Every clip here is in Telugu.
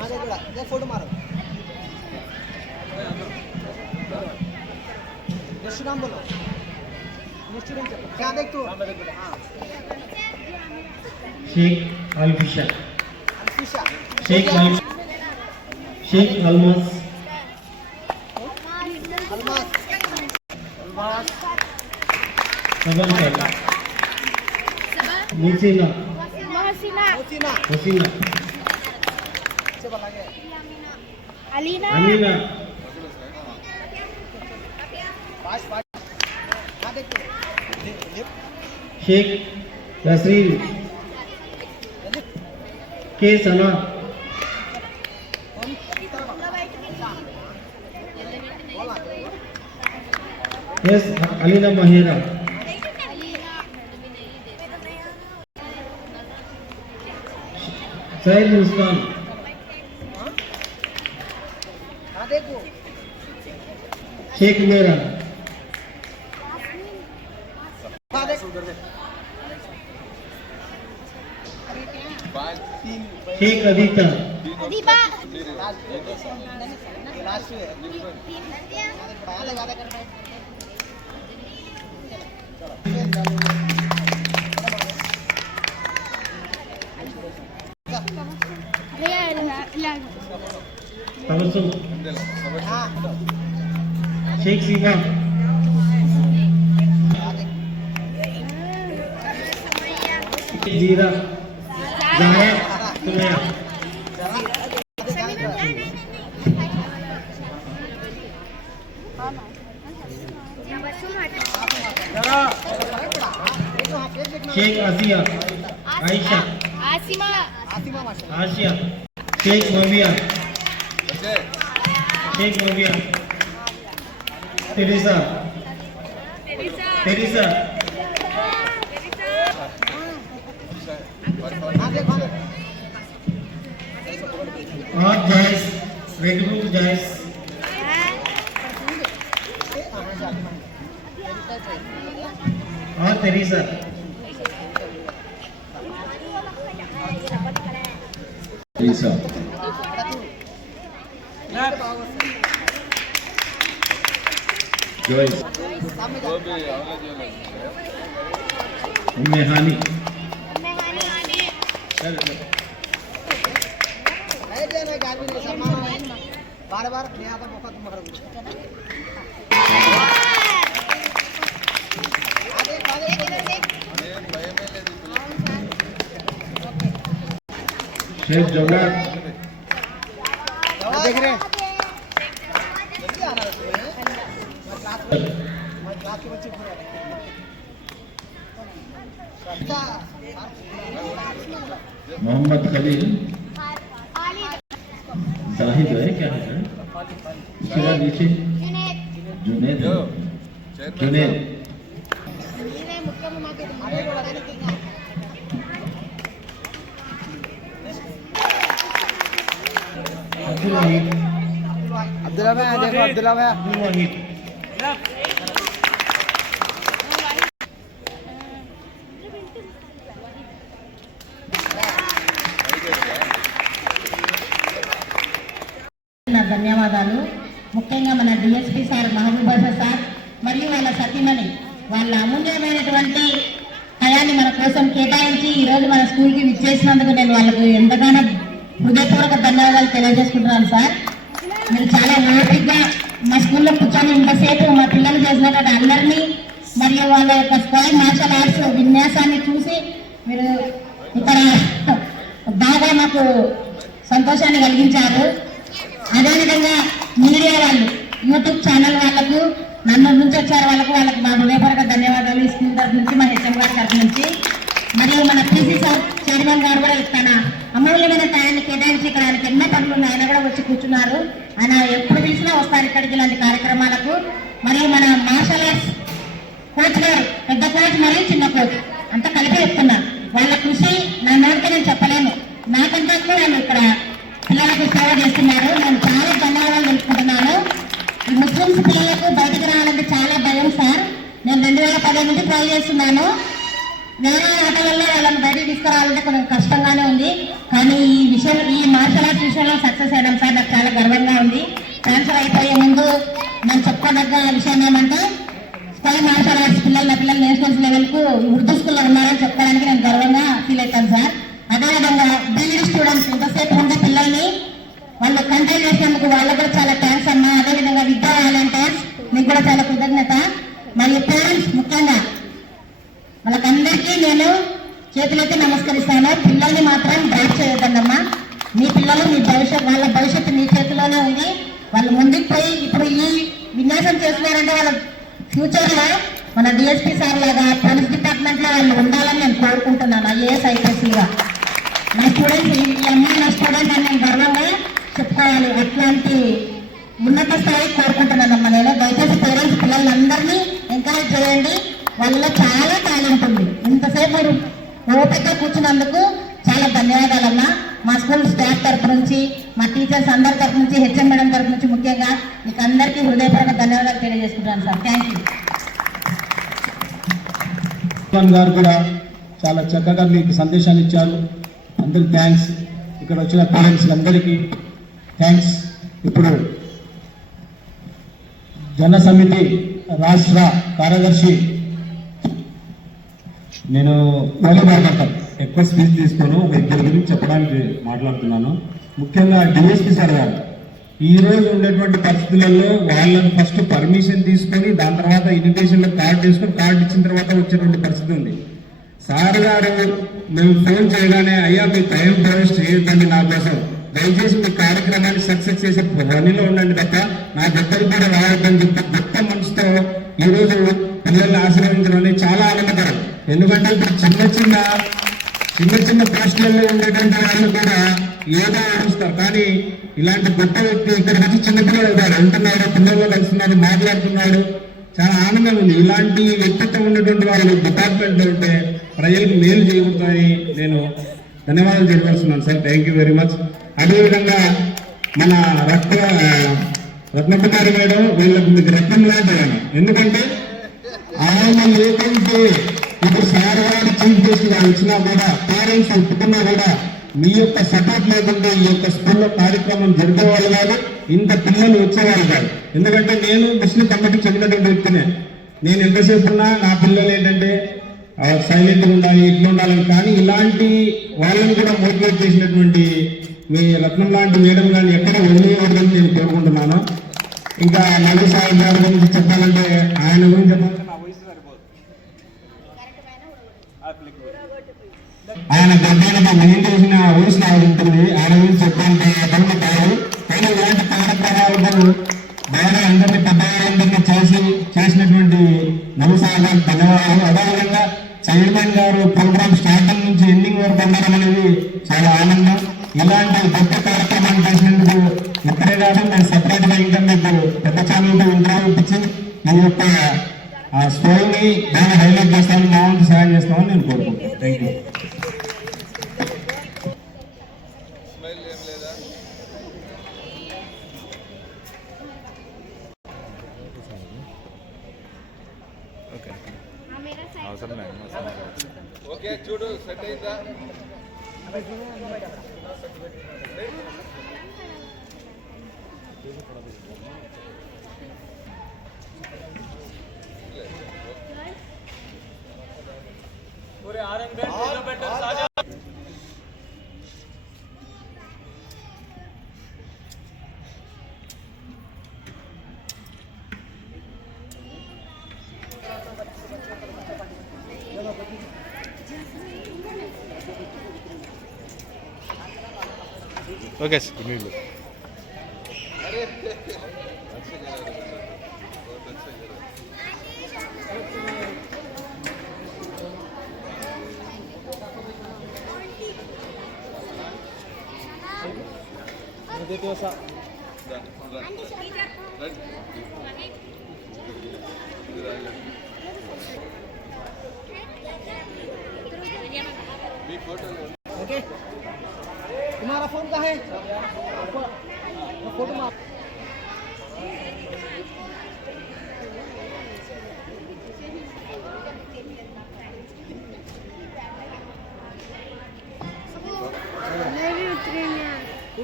फोटो मारो नाम बोलो स्टूडेंट क्या देख तू शेख अल्फिशा अल्फिशा शेख शेख अलमास अलमास अलमास सबल मुसीना मुसीना मुसीना से बोला गया अलीना अमीना पाँच पाँच हाँ देख तू शेख नसरीन के सना यस अलीना महिरा सैयद मुस्कान हाँ देखो शेख मेरा हाँ देख शेख अदिता अदीबा लास्ट है पहले वाला करना है तबस्सुम हाँ शेख सीमा जीरा ज़ाहरा सुमैया शेख आसिया आयशा आसिमा आतिमा माशा आशिया शेख मविया तेरेसा तेरेसा हाँ देखो और जायस रेडबुल जायस और तेरेसा तेरेसा जॉयस उम्मे हानी बार बार नया था मौका तुम मगर कुछ शेख जवाहर देख रहे मोहम्मद खलील जाहिद है क्या है इसके बाद नीचे जुनेद जुनेद अब्दुल वहीद अब्दुल्ला भाई देखो अब्दुल्ला भाई अब्दुल वहीद ధన్యవాదాలు. ముఖ్యంగా మన డిఎస్పీ సార్ మహబూబా సార్ మరియు వాళ్ళ సతీమణి వాళ్ళ అమూల్యమైనటువంటి టయాన్ని మన కోసం కేటాయించి ఈరోజు మన స్కూల్కి విచ్చేసినందుకు నేను వాళ్ళకు ఎంతగానో హృదయపూర్వక ధన్యవాదాలు తెలియజేసుకుంటున్నాను సార్. మీరు చాలా ఓపికగా మా స్కూల్లో కూర్చొని ఇంతసేపు మా పిల్లలు చేసినటువంటి అందరినీ మరియు వాళ్ళ యొక్క స్క్వాడ్ మార్షల్ ఆర్ట్స్ విన్యాసాన్ని చూసి మీరు ఇక్కడ బాగా మాకు సంతోషాన్ని కలిగించారు. అదేవిధంగా మీడియా వాళ్ళు యూట్యూబ్ ఛానల్ వాళ్ళకు నన్ను నుంచి వచ్చారు వాళ్ళకు మా హృదయపూర్వక ధన్యవాదాలు. ఈ స్కూల్ తరఫు నుంచి మా హెచ్ఎం గారి తరఫు నుంచి మరియు మన పీసీ సార్ చైర్మన్ గారు కూడా తన అమూల్యమైన టయాన్ని కేటాయించి ఇక్కడ ఆయనకి ఎన్నో పనులు ఉన్నాయి. ఆయన కూడా వచ్చి కూర్చున్నారు. ఆయన ఎప్పుడు పిలిచినా వస్తారు ఇక్కడికి ఇలాంటి కార్యక్రమాలకు. మరియు మన మార్షల్ ఆర్ట్స్ కోచ్ గారు పెద్ద కోచ్ మరియు చిన్న కోచ్ అంతా కలిపి చెప్తున్నారు. వాళ్ళ కృషి నా నోటితో నేను చెప్పలేను. నాకంటే ఎక్కువ వాళ్ళు ఇక్కడ పిల్లలకు సేవ చేస్తున్నారు. నేను చాలా ధన్యవాదాలు తెలుసుకుంటున్నాను. ఈ ముస్లిమ్స్ పిల్లలకు బయటకు రావాలంటే చాలా భయం సార్. నేను 2015 నుంచి ట్రై చేస్తున్నాను. వేరే ఆటలలో వాళ్ళని బయటకు తీసుకురావాలంటే కొంచెం కష్టంగానే ఉంది. ఉంది. కానీ ఈ మార్షల్ ఆర్ట్స్ విషయంలో సక్సెస్ అయినాం సార్. నాకు చాలా గర్వంగా ఉంది. ట్రాన్స్ఫర్ అయిపోయే ముందు నేను చెప్పుకోదగ్గ విషయం ఏమంటే స్కై మార్షల్ ఆర్ట్స్ పిల్లలు నేషనల్స్ లెవెల్కు ఉర్దూ స్కూల్లో ఉన్నారని చెప్పడానికి నేను గర్వంగా ఫీల్ అవుతాను సార్. అదేవిధంగా బీఈడి స్టూడెంట్స్ ఇంతసేపు ఉండే పిల్లల్ని వాళ్ళు కంట్రోల్ చేసినందుకు వాళ్ళకు కూడా చాలా థ్యాంక్స్ అమ్మా. అదేవిధంగా విద్యా వాలంటీర్స్ మీకు కూడా చాలా కృతజ్ఞత. మరియు పేరెంట్స్ ముఖ్యంగా వాళ్ళకందరికీ నేను చేతులైతే నమస్కరిస్తాను. పిల్లల్ని మాత్రం డ్రాప్ చేయొద్దమ్మా. మీ పిల్లలు మీ వాళ్ళ భవిష్యత్తు మీ చేతిలోనే ఉంది. వాళ్ళు ముందుకు పోయి ఇప్పుడు ఈ విన్యాసం చేస్తున్నారంటే వాళ్ళ ఫ్యూచర్లో మన డిఎస్పీ సార్ లాగా పోలీస్ డిపార్ట్మెంట్లో వాళ్ళు ఉండాలని నేను కోరుకుంటున్నాను. ఐఏఎస్ ఐపీఎస్గా నా స్టూడెంట్స్ ఈ అమ్మాయి నా స్టూడెంట్ అని నేను గర్వంగా చెప్పుకోవాలి. అట్లాంటి ఉన్నత స్థాయి కోరుకుంటున్నానమ్మా నేను. దయచేసి పేరెంట్స్ పిల్లలందరినీ ఎంకరేజ్ చేయండి. వాళ్ళలో చాలా టాలెంట్ ఉంది. ఇంతసేపు మీరు ఓపికగా కూర్చున్నందుకు చాలా ధన్యవాదాలమ్మా. మా స్కూల్ స్టాఫ్ తరఫు నుంచి, మా టీచర్స్ అందరి తరఫు నుంచి, హెచ్ఎం మేడం తరఫు నుంచి ముఖ్యంగా మీకు అందరికీ హృదయపూర్వక ధన్యవాదాలు తెలియజేసుకుంటాను సార్. థ్యాంక్ యూ గారు కూడా చాలా చక్కగా మీకు సందేశాన్ని ఇచ్చారు. అందరికి థ్యాంక్స్. ఇక్కడ వచ్చిన పేరెంట్స్ అందరికీ థ్యాంక్స్. ఇప్పుడు జన సమితి రాష్ట్ర కార్యదర్శి నేను మాట్లాడతాను. ఎక్కువ స్పీచ్ తీసుకోను. ఇద్దరి గురించి చెప్పడానికి మాట్లాడుతున్నాను. ముఖ్యంగా డిఎస్పీ సార్ గారు ఈ రోజు ఉండేటువంటి పరిస్థితులలో వాళ్ళని ఫస్ట్ పర్మిషన్ తీసుకొని దాని తర్వాత ఇన్విటేషన్లో కార్డు తీసుకొని కార్డు ఇచ్చిన తర్వాత వచ్చేటువంటి పరిస్థితి ఉంది. సార్ గారు మేము ఫోన్ చేయగానే అయ్యా మీ టైం వేస్ట్ చేయొద్దండి, నా కోసం దయచేసి మీ కార్యక్రమాన్ని సక్సెస్ చేసే పనిలో ఉండండి తప్ప నా దగ్గరికి కూడా రావద్దని చెప్పి గొప్ప మనసుతో ఈరోజు పిల్లల్ని ఆశీర్వదించడం అనేది చాలా ఆనందకరం. ఎందుకంటే ఇప్పుడు చిన్న పోస్టులలో ఉండేటువంటి వాళ్ళు కూడా ఏదో ఆలోచిస్తారు. కానీ ఇలాంటి గొప్ప వ్యక్తి ఇక్కడికి వచ్చి చిన్నపిల్లలు అవుతారు, వెళ్తున్నాడు, పిల్లల్లో కలుస్తున్నారు, మాట్లాడుతున్నాడు. చాలా ఆనందంగా ఉంది. ఇలాంటి వ్యక్తిత్వం ఉన్నటువంటి వాళ్ళు డిపార్ట్మెంట్లో ఉంటే ప్రజలకు మేలు చేయబోతాయి. నేను ధన్యవాదాలు తెలియపరుస్తున్నాను sir. Thank you very much. అదేవిధంగా మన రత్నకుమారి మేడం వీళ్ళకు మీకు రత్నం లాంటి. ఎందుకంటే ఆయన లేకుంటే ఇప్పుడు సార్ గారు చీఫ్ గెస్ట్ గా వచ్చినా కూడా పేరెంట్స్ ఒప్పుకున్నా కూడా మీ యొక్క సపోర్ట్ లేకుంటే ఈ యొక్క స్కూల్లో కార్యక్రమం జరిపేవాళ్ళు కాదు, ఇంత పిల్లలు వచ్చేవాళ్ళు కాదు. ఎందుకంటే నేను ముస్లిం కమిటీకి చెందినటువంటి వ్యక్తినే. నేను ఎంతసేపు ఉన్నా నా పిల్లలు ఏంటంటే సైలెంట్గా ఉండాలి, ఇట్లా ఉండాలని. కానీ ఇలాంటి వాళ్ళని కూడా మోటివేట్ చేసినటువంటి మీ రత్నం లాంటి మేడం కానీ ఎక్కడ వదిలేయకూడదని నేను కోరుకుంటున్నాను. ఇంకా నల్లి సాహెబ్ గారి గురించి చెప్పాలంటే ఆయన గురించి చెప్పాలంటే నా వయసు సరిపోదు. ఆయన గడ్డానికి మెయిన్ చేసిన వయసు నాకు ఉంటుంది. ఆయన గురించి చెప్పాలంటే అర్థం కాదు. కానీ ఇలాంటి కార్యక్రమాలకు బాగా అందరినీ పెద్దవాళ్ళందరినీ చేసినటువంటి నల్లి సాహెబ్ గారికి ధన్యవాదాలు. అదేవిధంగా చైర్మన్ గారు ప్రోగ్రామ్ స్టార్టింగ్ నుంచి ఎండింగ్ వరకు ఉండడం అనేది చాలా ఆనందం. ఇలాంటి గొప్ప కార్యక్రమాలు చేసినందుకు ఇక్కడే కాదు నేను సెపరేట్ గా ఇంకా మీకు పెద్ద ఛానల్తో ఇంటర్వ్యూ ఇప్పించి ఈ యొక్క స్టోరీని దాన్ని హైలైట్ చేస్తామని మా వంతు సహాయం చేస్తామని నేను కోరుకుంటున్నాను. Thank you. ఓకే చూడు సెట్ అయిందా? Okay sir. ओके तुम्हारा फोन कहाँ है? फोटो मार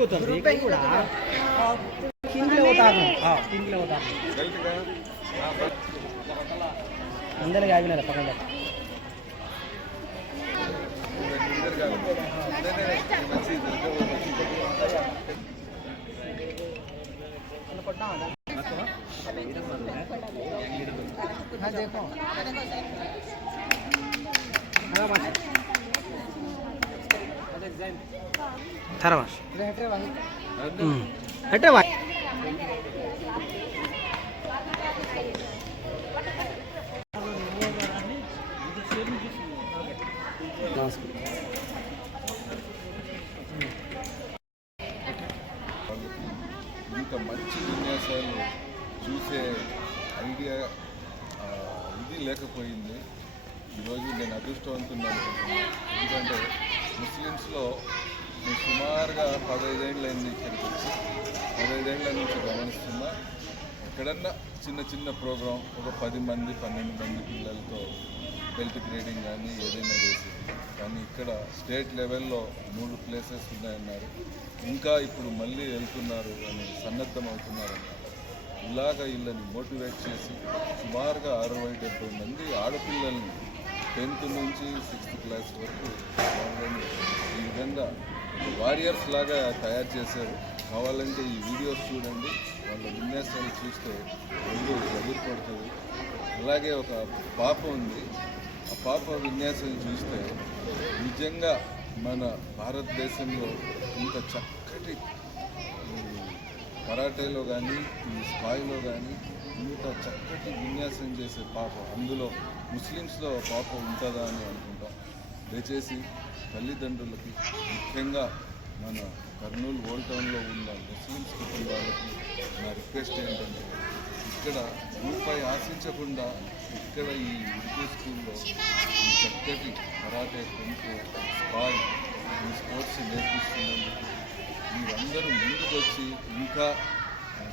ಹೋಗ್ತಾರೆ ಈಗ ಕೂಡ ತಿಂಗ್ಳು ಹೋಗ್ತಾರೆ ತಿಂಗ್ಳು ಹೋಗ್ತಾರೆ గట్టిగా అందరికి ఆగినారు పక్కన हटे भाई ఇంత మంచి విన్యాసాలు చూసే ఐడియా ఇది లేకపోయింది. ఈరోజు నేను అదృష్టవంతున్నా అనుకుంటున్నాను. ఎందుకంటే ముస్లిమ్స్లో నేను సుమారుగా 15 ఏళ్ళు అయింది ఇక్కడికి వచ్చి. 15 ఏళ్ళ నుంచి గమనిస్తున్నా. ఎక్కడన్నా చిన్న చిన్న ప్రోగ్రాం ఒక 10 మంది 12 మంది పిల్లలతో బెల్ట్ గ్రేడింగ్ కానీ ఏదైనా చేసి, కానీ ఇక్కడ స్టేట్ లెవెల్లో 3 ప్లేసెస్ ఉన్నాయన్నారు. ఇంకా ఇప్పుడు మళ్ళీ వెళ్తున్నారు అని సన్నద్ధం అవుతున్నారన్నారు. ఇలాగ వీళ్ళని మోటివేట్ చేసి సుమారుగా 60-70 మంది ఆడపిల్లల్ని 10th నుంచి 6th క్లాస్ వరకు వాళ్ళని ఈ విధంగా వారియర్స్ లాగా తయారు చేశారు. కావాలంటే ఈ వీడియోస్ చూడండి, వాళ్ళ విన్యాసాలు చూస్తే ఒళ్ళు ఎదురుపడుతుంది. అలాగే ఒక పాప ఉంది, ఆ పాప విన్యాసం చూస్తే నిజంగా మన భారతదేశంలో ఇంత చక్కటి కరాటేలో కానీ ఈ స్పాయిలో కానీ ఇంత చక్కటి విన్యాసం చేసే పాప, అందులో ముస్లిమ్స్లో పాప ఉంటుందా అని అనుకుంటాం. దయచేసి తల్లిదండ్రులకి, ముఖ్యంగా మన కర్నూలు ఓల్డ్ టౌన్లో ఉన్న ముస్లిమ్స్ కుటుంబాలకి నా రిక్వెస్ట్ ఏంటంటే, ఇక్కడ రూపాయి ఆశించకుండా ఇక్కడ ఈ ఉర్దూ స్కూల్లో ఈ చక్కటి కరాటే, కుంఫు, స్పాయ్, ఈ స్పోర్ట్స్ నేర్పిస్తున్నందుకు మీరందరూ ముందుకు వచ్చి ఇంకా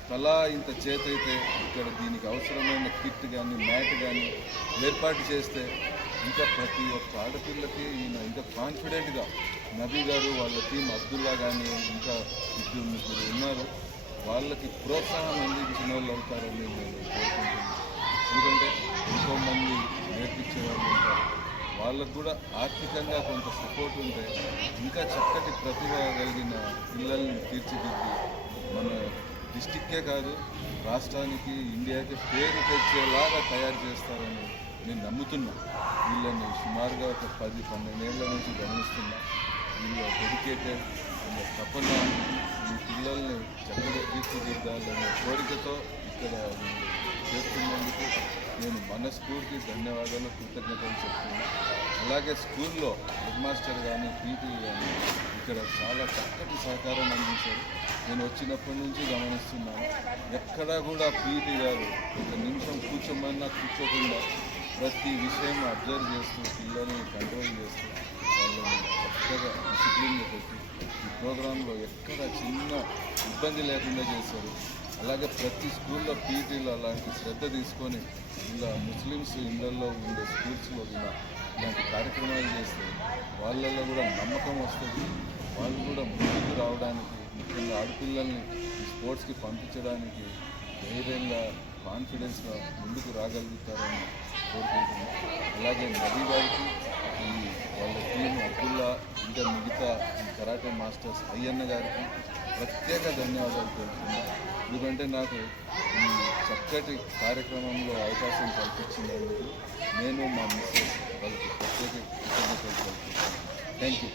తలా ఇంత చేతైతే ఇక్కడ దీనికి అవసరమైన కిట్ కానీ మ్యాట్ కానీ ఏర్పాటు చేస్తే ఇంకా ప్రతి ఒక్క ఆడపిల్లకి ఈయన ఇంకా కాన్ఫిడెంట్గా నబీ గారు వాళ్ళ టీం అబ్దుల్లా కానీ ఇంకా 2-3 ఉన్నారు, వాళ్ళకి ప్రోత్సాహం అందించిన వాళ్ళు అవుతారని నేను కోరుకుంటున్నాను. ఎందుకంటే ఎంతోమంది నేర్పించే వాళ్ళు ఉంటారు, వాళ్ళకు కూడా ఆర్థికంగా కొంత సపోర్ట్ ఉంటే ఇంకా చక్కటి ప్రతిభ కలిగిన పిల్లల్ని తీర్చిదిద్ది మన డిస్టిక్కే కాదు రాష్ట్రానికి, ఇండియాకి పేరు తెచ్చేలాగా తయారు చేస్తారని నేను నమ్ముతున్నా. వీళ్ళని సుమారుగా ఒక 10-12 ఏళ్ళ నుంచి గమనిస్తున్నా. వీళ్ళ డెడికేటెడ్, వీళ్ళ తపన ఈ పిల్లల్ని చక్కగా తీర్చిదిద్దాలనే కోరికతో ఇక్కడ వీళ్ళు చేస్తున్నందుకు నేను మనస్ఫూర్తి ధన్యవాదాలు, కృతజ్ఞతలు చెప్తున్నా. అలాగే స్కూల్లో హెడ్ మాస్టర్ కానీ పీటీలు కానీ ఇక్కడ చాలా చక్కటి సహకారం అందించారు. నేను వచ్చినప్పటి నుంచి గమనిస్తున్నాను, ఎక్కడా కూడా పీటీ గారు ఒక నిమిషం కూర్చోమన్నా కూర్చోకుండా ప్రతి విషయం అబ్జర్వ్ చేస్తూ పిల్లల్ని కంట్రోల్ చేస్తూ వాళ్ళని చక్కగా డిసిప్లిన్గా పెట్టి ఈ ప్రోగ్రాంలో ఎక్కడ చిన్న ఇబ్బంది లేకుండా చేశారు. అలాగే ప్రతి స్కూల్లో పీటీలు అలాంటి శ్రద్ధ తీసుకొని ఇలా ముస్లిమ్స్ ఇళ్లలో ఉండే స్కూల్స్లో ఇలా ఇలాంటి కార్యక్రమాలు చేస్తే వాళ్ళల్లో కూడా నమ్మకం వస్తుంది. వాళ్ళు కూడా ముందుకు రావడానికి, ముఖ్యంగా ఆడపిల్లల్ని ఈ స్పోర్ట్స్కి పంపించడానికి ధైర్యంగా కాన్ఫిడెన్స్గా ముందుకు రాగలుగుతారని కోరుకుంటున్నాను. అలాగే నబీ గారికి, ఈ వాళ్ళ టీం అబ్దుల్లా, ఇంకా మిగతా ఈ కరాటే మాస్టర్స్ అయ్యన్న గారికి ప్రత్యేక ధన్యవాదాలు తెలుపుతున్నాను. ఎందుకంటే నాకు ఈ చక్కటి కార్యక్రమంలో అవకాశం కల్పించినందుకు నేను మా మిస్సెస్ వాళ్ళకి ప్రత్యేక కృతజ్ఞతలు తెలుపుతున్నాను. Thank you.